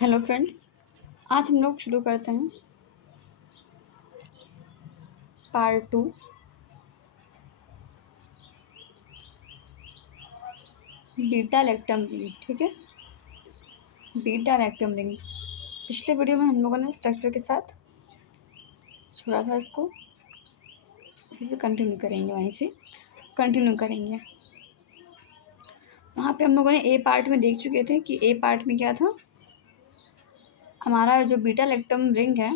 Hello friends, आज हम लोग शुरू करते हैं पार्ट 2 बीटा लैक्टम रिंग। ठीक है, बीटा लैक्टम रिंग। पिछले वीडियो में हम लोगों ने स्ट्रक्चर के साथ छोड़ा था, इसको इसी से कंटिन्यू करेंगे, वहीं से कंटिन्यू करेंगे। वहाँ पे हम लोगों ने ए पार्ट में देख चुके थे कि ए पार्ट में क्या था। हमारा जो बीटा लैक्टम रिंग है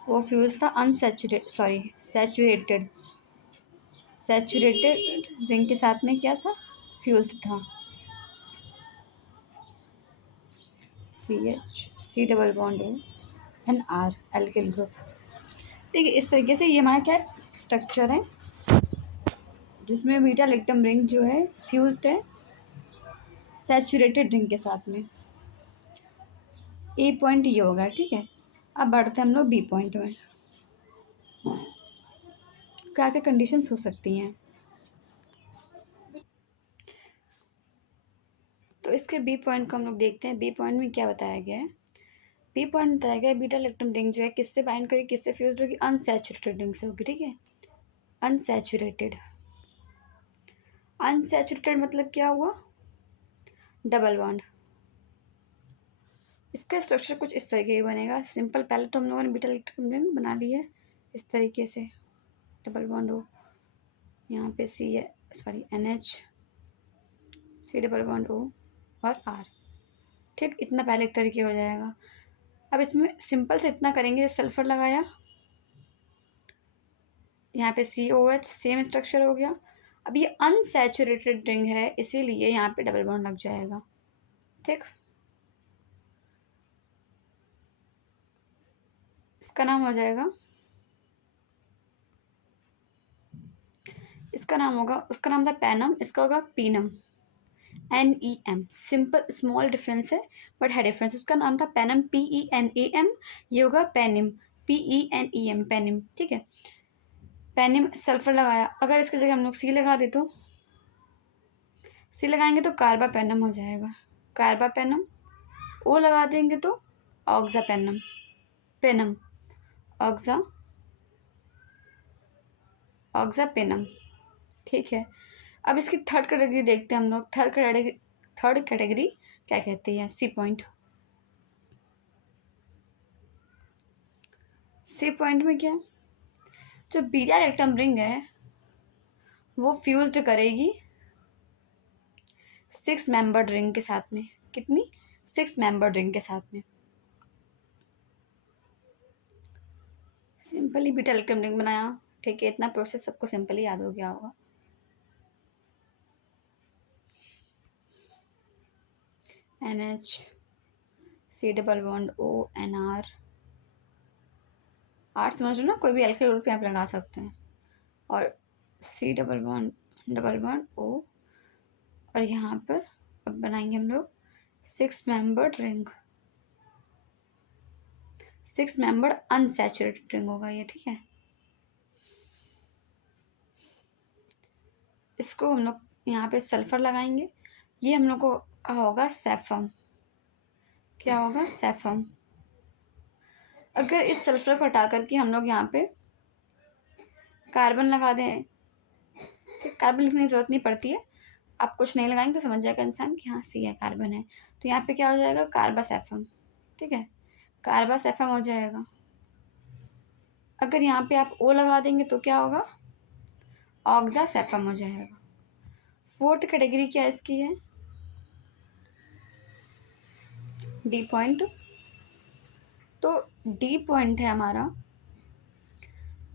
वो फ्यूज था सैचुरेटेड रिंग के साथ में क्या था, फ्यूज था C double bond O and R alkyl group. ठीक है, इस तरीके से ये हमारा क्या स्ट्रक्चर है जिसमें बीटा लैक्टम रिंग जो है फ्यूज्ड है सैचुरेटेड रिंग के साथ में। ए पॉइंट ये होगा। ठीक है, अब बढ़ते हैं हम लोग बी पॉइंट में। क्या क्या कंडीशंस हो सकती हैं, तो इसके बी पॉइंट को हम लोग देखते हैं। बी पॉइंट में क्या बताया गया है? बी पॉइंट बताया गया है बीटा लैक्टम रिंग जो है किससे बाइंड करेगी, किससे फ्यूज होगी? अनसैचुरेटेड रिंग से होगी। ठीक है, अनसैचुरेटेड। अनसैचुरेटेड मतलब क्या हुआ? Double bond. इसका स्ट्रक्चर कुछ इस तरीके का बनेगा। सिंपल, पहले तो हम लोगों ने बीटा लैक्टम रिंग बना ली है इस तरीके से, डबल बॉन्ड हो, यहाँ पे सी है, sorry NH, C double bond O और R। ठीक, इतना पहले एक तरीके हो जाएगा। अब इसमें सिंपल से इतना करेंगे, सल्फर लगाया, यहाँ पे COH, सेम स्ट्रक्चर हो गया। अब ये अनसैचुरेटेड रिंग है इसीलिए यहाँ पे डबल बॉन्ड लग जाएगा। ठीक, इसका नाम हो जाएगा, इसका नाम होगा, उसका नाम था पैनम, इसका होगा पीनम। NEM, सिंपल स्मॉल डिफरेंस है बट है डिफरेंस। उसका नाम था पैनम, PENAM, ये होगा पैनिम, PENEM, पैनिम। ठीक है, पैनिम सल्फर लगाया, अगर इसकी जगह हम लोग सी लगा दे तो सी लगाएंगे तो कार्बापेनम हो जाएगा, कार्बापेनम। ओ लगा देंगे तो ऑक्सापेनम, पेनम, ऑक्सापेनम। ठीक है, अब इसकी थर्ड कैटेगरी देखते हैं हम लोग। थर्ड कैटेगरी क्या कहती है? C point. सी पॉइंट में क्या, जो बीटा लैक्टम रिंग है वो फ्यूज्ड करेगी 6 मेंबर्ड रिंग के साथ में। कितनी? 6 मेंबर्ड रिंग के साथ में। सिंपली बीटा लैक्टम रिंग बनाया। ठीक है, इतना प्रोसेस सबको सिंपली याद हो गया होगा। NH, C double bond O and R समझ लो ना, कोई भी एल्किल ग्रुप यहाँ पे लगा सकते हैं। और सी डबल बॉन्ड O, और यहाँ पर अब बनाएंगे हम लोग 6 membered ring, 6 membered unsaturated ring होगा ये। ठीक है, इसको हम लोग यहाँ पे सल्फर लगाएंगे। ये हम लोग को कहा होगा सैफम। क्या होगा? सैफम। अगर इस सल्फर को हटा करके हम लोग यहाँ पे कार्बन लगा दें, कार्बन लिखने की जरूरत नहीं पड़ती है, आप कुछ नहीं लगाएंगे तो समझ जाएगा इंसान कि हाँ सी है, कार्बन है। तो यहाँ पे क्या हो जाएगा? कार्बासैफम। ठीक है, कार्बासैफम हो जाएगा। अगर यहाँ पे आप O लगा देंगे तो क्या होगा? ऑक्सासैफम हो जाएगा। फोर्थ कैटेगरी क्या इसकी है? D point. तो डी पॉइंट है हमारा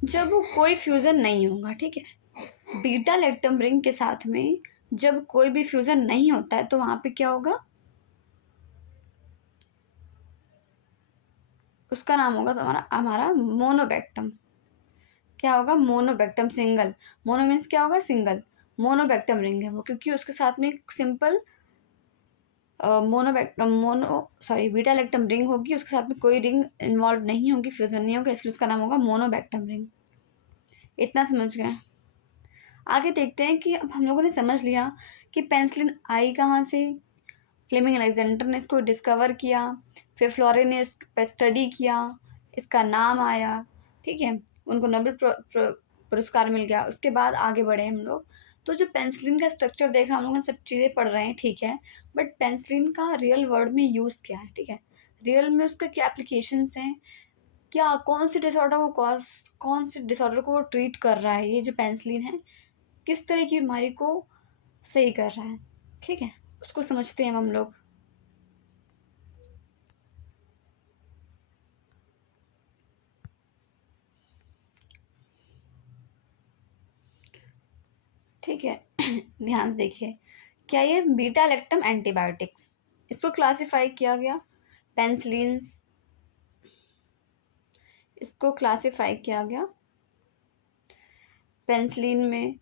जब कोई फ्यूजन नहीं होगा। ठीक है, बीटा लैक्टम रिंग के साथ में जब कोई भी फ्यूजन नहीं होता है तो वहां पे क्या होगा? उसका नाम होगा तो हमारा मोनोबैक्टम। क्या होगा? मोनोबैक्टम। सिंगल, मोनो मीन्स क्या होगा? सिंगल। मोनोबैक्टम रिंग है वो, क्योंकि उसके साथ में सिंपल बीटा लैक्टम रिंग होगी, उसके साथ में कोई रिंग इन्वॉल्व नहीं होगी, फ्यूजन नहीं होगा, इसलिए उसका नाम होगा मोनोबैक्टम रिंग। इतना समझ गए? आगे देखते हैं कि अब हम लोगों ने समझ लिया कि पेंसिलिन आई कहाँ से, फ्लेमिंग अलेक्जेंडर ने इसको डिस्कवर किया, फिर फ्लोरे ने इस पर स्टडी किया, इसका नाम आया, ठीक है, उनको नोबेल पुरस्कार मिल गया। उसके बाद आगे बढ़े हम लोग, तो जो पेंसिलिन का स्ट्रक्चर देखा हम लोग सब चीज़ें पढ़ रहे हैं, ठीक है, बट पेंसिलिन का रियल वर्ल्ड में यूज़ क्या है, ठीक है, रियल में उसका क्या एप्लीकेशंस हैं, क्या कौन से डिसऑर्डर को कौन से डिसऑर्डर को वो ट्रीट कर रहा है, ये जो पेंसिलिन है किस तरह की बीमारी को सही कर रहा है, ठीक है, उसको समझते हैं हम लोग। ठीक है ध्यान से देखिए, क्या ये बीटा लैक्टम एंटीबायोटिक्स, इसको क्लासिफाई किया गया, पेंसिलिन्स, इसको क्लासिफाई किया गया पेंसिलिन में,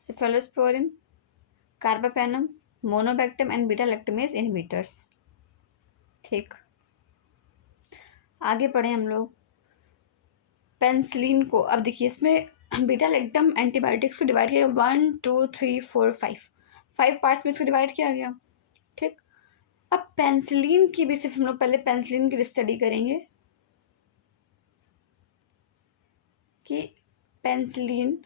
cephalosporin, carbapenem, monobactam and beta lactamase inhibitors. ठीक, आगे पढ़े हम लोग पेंसिलिन को। अब देखिए इसमें बीटा लैक्टम एंटीबायोटिक्स को डिवाइड किया 1 2 3 4 5 पार्ट्स में इसको डिवाइड किया गया। ठीक, अब पेंसिलिन की भी सिर्फ हम लोग पहले पेंसिलिन की स्टडी करेंगे कि पेंसिलिन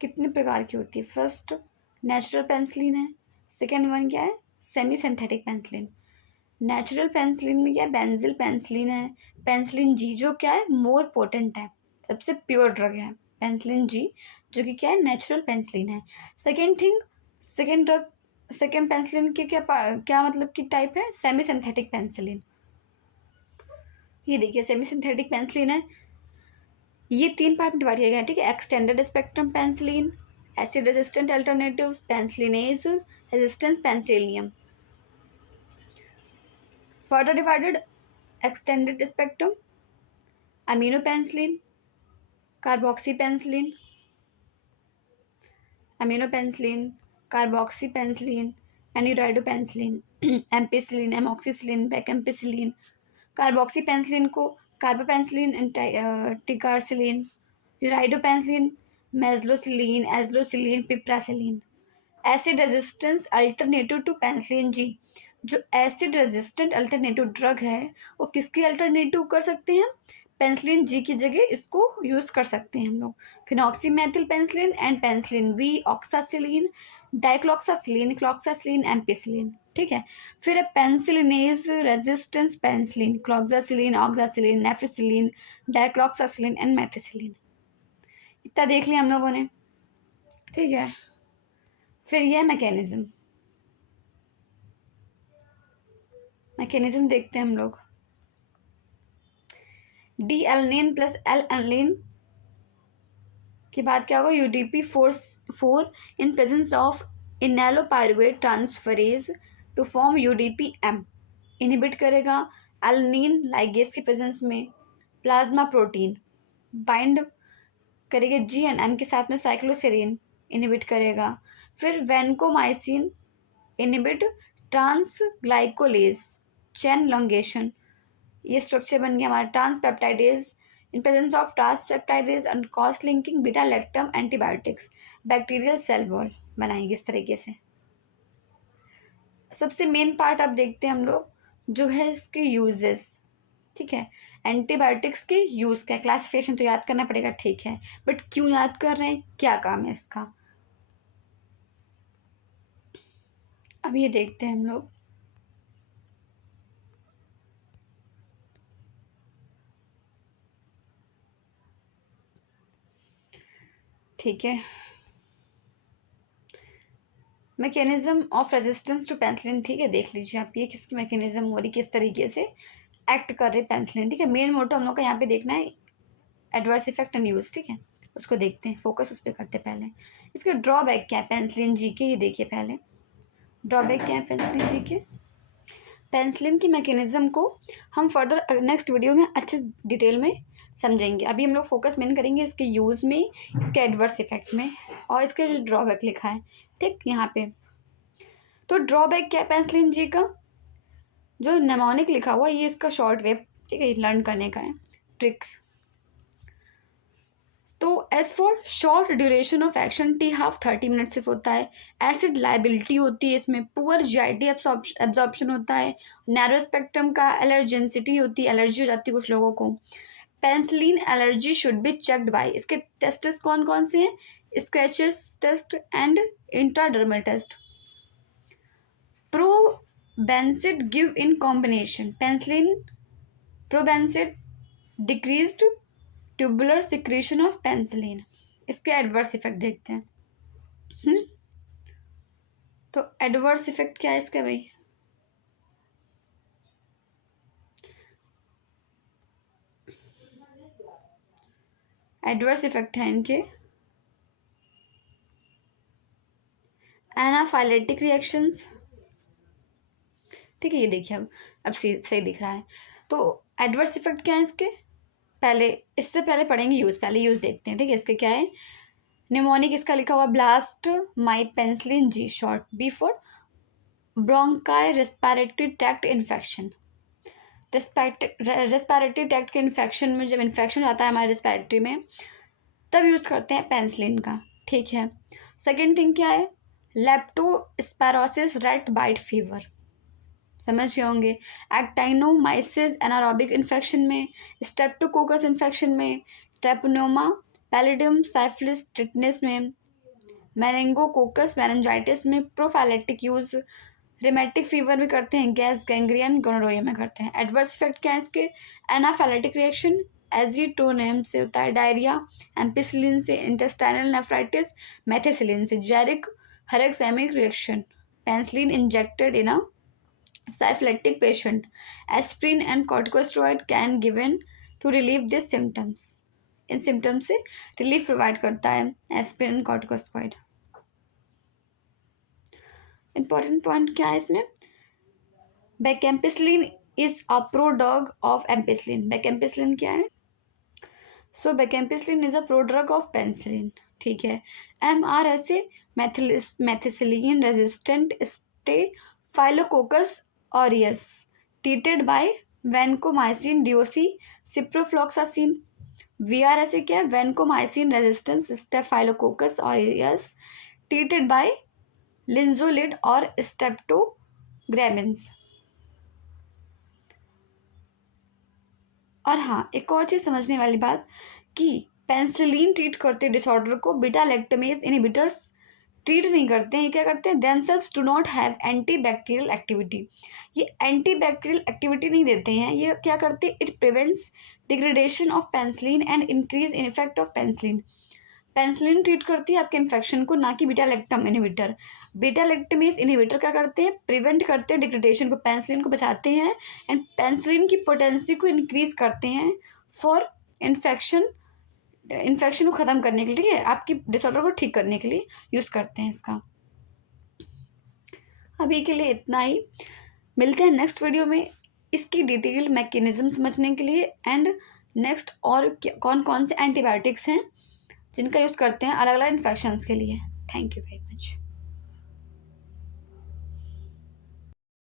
कितने प्रकार की होती है। फर्स्ट नेचुरल पेंसिलिन है, सेकेंड वन क्या है, semi synthetic penicillin. Natural penicillin में क्या है, बेंजिल पेंसिलिन है, पेंसिलिन जी जो क्या है मोर पोटेंट है, सबसे प्योर ड्रग है पेंसिलिन जी, जो कि क्या है नेचुरल पेंसिलिन है। सेकेंड पेंसिलिन के क्या मतलब की टाइप है, सेमी सिंथेटिक पेंसिलिन। ये देखिए सेमी सिंथेटिक पेंसिलिन है, ये 3 पार्ट में डिवाइड किया गया है, ठीक है, extended spectrum penicillin, acid resistant alternatives, penicillinase resistance penicillins. Further divided extended spectrum amino penicillin, carboxy penicillin, amino penicillin, carboxy penicillin, ureido penicillin, ampicillin, amoxicillin, bacampicillin. Carboxy penicillin को carbenicillin, ticarcillin, ureido penicillin, mezlocillin, azlocillin, piperacillin. Acid resistance alternative to penicillin G, जो acid resistant alternative drug है वो किसकी alternative कर सकते हैं, penicillin जी की जगह इसको यूज़ कर सकते हैं हम लोग। Phenoxymethyl penicillin and penicillin B, oxacillin, dicloxacillin, cloxacillin, ampicillin. ठीक है, फिर है penicillinase resistance penicillin, cloxacillin, oxacillin, nafcillin, dicloxacillin and methicillin. इतना देख लिया हम लोगों ने, ठीक है। फिर यह मैकेनिज्म देखते हैं हम लोग। D alanine plus L alanine के बाद क्या होगा, UDP four in presence of enolpyruvate transferase to form UDP M inhibit करेगा एलनिन लाइगेज के प्रेजेंस में प्लाज्मा प्रोटीन, बाइंड करेगा जी एंड एम के साथ में साइक्लोसेरिन इनहिबिट करेगा। फिर vancomycin inhibit transglycosylase chain elongation, ये स्ट्रक्चर बन गया हमारा transpeptidase in presence of transpeptidase and cross linking beta lactam antibiotics, bacterial cell wall बनाएंगे इस तरीके से। सबसे मेन पार्ट अब देखते हैं हम लोग जो है इसके यूजेस, ठीक है, एंटीबायोटिक्स के यूज़ का क्लासिफिकेशन तो याद करना पड़ेगा, ठीक है, बट क्यों याद कर रहे हैं, क्या काम है इसका, अब ये देखते हैं हम लोग। ठीक है, mechanism of resistance to penicillin, ठीक है, देख लीजिए आप ये किसकी मैकेनिज्म हो रही, किस तरीके से एक्ट कर रहे पेंसिलिन, ठीक है। मेन मोटो हम लोग का यहाँ पे देखना है एडवर्स इफेक्ट एंड यूज, ठीक है, उसको देखते हैं, फोकस उस पर करते हैं पहले। इसके ड्रॉबैक क्या है पेंसिलिन जी के, ये देखिए पहले ड्रॉबैक क्या है पेंसिलिन जी के। पेंसिलिन की मैकेनिज्म को हम फर्दर नेक्स्ट वीडियो में अच्छे डिटेल में समझेंगे, अभी हम लोग फोकस मेन करेंगे इसके यूज़ में, इसके एडवर्स इफेक्ट में और इसके जो ड्रॉबैक लिखा है, ठीक, यहाँ पे। तो ड्रॉबैक क्या है पेंसिलिन जी का, जो नेमोनिक लिखा हुआ ये इसका शॉर्ट वेव, ठीक है, लर्न करने का है ट्रिक। तो as for short duration of action T half 30 minute सिर्फ होता है। एसिड लाइबिलिटी होती है इसमें, पुअर जीआईटी एब्जॉर्प्शन होता है, नैरो स्पेक्ट्रम का एलर्जेंसिटी होती है, एलर्जी हो जाती है कुछ लोगों को। Penicillin allergy should be checked by, इसके टेस्ट्स कौन कौन से हैं? Scratches test and intradermal test. Probenecid give in combination, penicillin probenecid decreased tubular secretion of penicillin, इसके एडवर्स इफेक्ट देखते हैं। तो एडवर्स इफेक्ट क्या है इसका भाई? एडवर्स इफेक्ट है इनके एनाफाइलेटिक रिएक्शंस, ठीक है, ये देखिए अब सही दिख रहा है। तो एडवर्स इफेक्ट क्या है इसके? पहले इससे पहले पढ़ेंगे यूज़, पहले यूज़ देखते हैं, ठीक है। इसके क्या है? निमोनिक इसका लिखा हुआ blast might penicillin G short, B for bronchi respiratory tract infection. Respiratory tract के इन्फेक्शन में, जब इन्फेक्शन आता है हमारे रेस्पिरेटरी में, तब यूज़ करते हैं पेंसिलिन का, ठीक है। सेकेंड थिंग क्या है? लेप्टोस्पायरोसिस रेट बाइट फीवर, समझ गए होंगे। एक्टाइनोमाइसिस एनारोबिक इन्फेक्शन में, स्ट्रेप्टोकोकस इन्फेक्शन में, ट्रेपोनोमा पैलिडियम साइफिलिस टिटनेस में, मेनिंगोकोकस मेनिंजाइटिस में प्रोफाइलेटिक यूज़, रिमेटिक फीवर में करते हैं, गैस गैंग्रियन गोनोरिया में करते हैं। एडवर्स इफेक्ट क्या है इसके? एनाफाइलेटिक रिएक्शन एजिटोनेम से होता है, डायरिया, एम्पिसिलिन से, इंटेस्टाइनल नेफ्राइटिस, मेथिसिलिन से, Jarisch Herxheimer reaction, penicillin injected in a syphilitic patient, aspirin and corticosteroid can given to relieve these symptoms, इन सिम्टम्स से रिलीफ प्रोवाइड करता है aspirin and corticosteroid. Important point क्या है इसमें? Bacampicillin is a prodrug of ampicillin, bacampicillin क्या है? So bacampicillin is a prodrug of penicillin, ठीक है। MRSA methicillin resistant staphylococcus aureus treated by vancomycin DOC ciprofloxacin। VRSA क्या है? vancomycin resistant staphylococcus aureus treated by linezolid और streptogramins। और हाँ, एक और चीज़ समझने वाली बात कि पेंसिलिन ट्रीट करते डिसऑर्डर को बीटा लैक्टमेज इनहिबिटर्स ट्रीट नहीं करते हैं। ये क्या करते हैं? Themselves do not have anti bacterial activity, ये एंटी बैक्टीरियल एक्टिविटी नहीं देते हैं। ये क्या करते हैं? It prevents degradation of penicillin and increase in effect of penicillin. Penicillin treat करती है आपके इन्फेक्शन को, ना कि beta lactam inhibitor. Beta lactamase inhibitor क्या करते हैं? प्रिवेंट करते हैं डिग्रेडेशन को, पेंसिलिन को बचाते हैं एंड पेंसिलिन की पोटेंसी को इंक्रीज करते हैं फॉर इन्फेक्शन को ख़त्म करने के लिए, ठीक है, आपकी डिसऑर्डर को ठीक करने के लिए यूज़ करते हैं इसका। अभी के लिए इतना ही, मिलते हैं नेक्स्ट वीडियो में इसकी डिटेल मैकेनिज्म समझने के लिए एंड नेक्स्ट और कौन कौन से एंटीबायोटिक्स हैं जिनका यूज़ करते हैं अलग अलग इन्फेक्शंस के लिए। Thank you very much.